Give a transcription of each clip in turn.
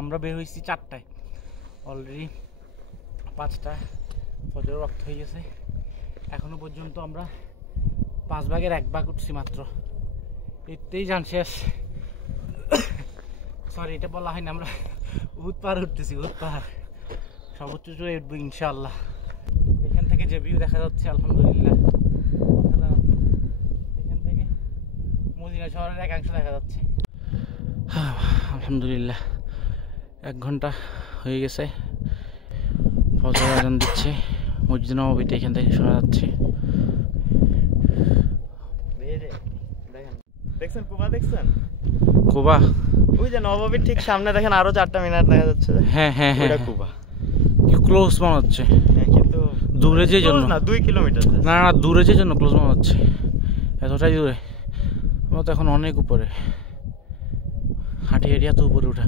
আমরা বের হয়েছি 4টায়, অলরেডি 5টা ফজর রক্ত হয়ে গেছে। এখনো পর্যন্ত আমরা 5 ভাগের 1 ভাগ উঠছি মাত্র, এতেই যান শেষ। সরি, এটা বলা হয় না, আমরা উহুদ পাহাড় উঠতেছি, উহুদ পাহাড় সর্বোচ্চ চূড়ে উঠবো ইনশাআল্লাহ। এখান থেকে যে ভিউ দেখা যাচ্ছে আলহামদুলিল্লাহ, এখান থেকে মদিনা শহরের একাংশ দেখা যাচ্ছে। আলহামদুলিল্লাহ 1 ঘন্টা হয়ে গেছে, ফজর আজান দিচ্ছে মসজিদ নববীতে, এখান থেকে শোনা যাচ্ছে। দেখছেন কুবা, দেখছেন কুবা? ওই যে নববীর ঠিক সামনে দেখেন আরো 4টা মিনার দেখা যাচ্ছে। হ্যাঁ হ্যাঁ হ্যাঁ, এটা কুবা। কি ক্লোজ মনে হচ্ছে, কিন্তু দূরে যে জন্য না, 2 কিলোমিটার। না না, দূরে যে জন্য ক্লোজ মনে হচ্ছে, এতটাই দূরে। আমরা তো এখন অনেক উপরে, হাঁটি হাঁটি এত উপরে উঠা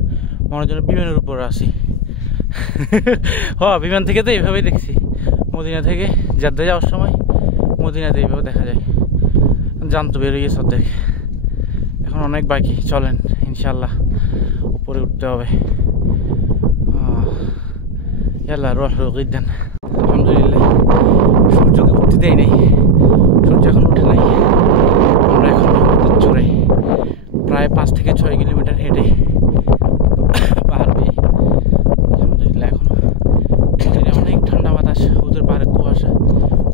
মনে হয় যেন বিমানের উপরে আসি। বিমান থেকে তো এইভাবেই দেখছি, মদিনা থেকে জেদ্দা যাওয়ার সময় মদিনাতে এইভাবে দেখা যায়। জানতো বের হয়ে গেছে অর্ধেক, এখন অনেক বাকি, চলেন ইনশাল্লাহ উপরে উঠতে হবে। আলহামদুলিল্লাহ সূর্যকে উঠতে দেয় নাই, সূর্য এখন উঠে নাই। আমরা এখন চূড়াই, প্রায় 5 থেকে 6 কিলোমিটার হেঁটে পাহাড় পেয়ে আলহামদুলিল্লাহ। এখন অনেক ঠান্ডা বাতাস, ওদের পাহাড়ে কুয়াশা,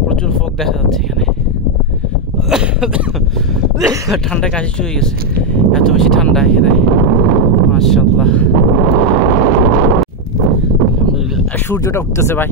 প্রচুর ফগ দেখা যাচ্ছে এখানে। ঠান্ডায় কাশি চুয়ে গেছে, এত বেশি ঠান্ডা এখানে মাশাআল্লাহ। আলহামদুলিল্লাহ সূর্যটা উঠতেছে ভাই।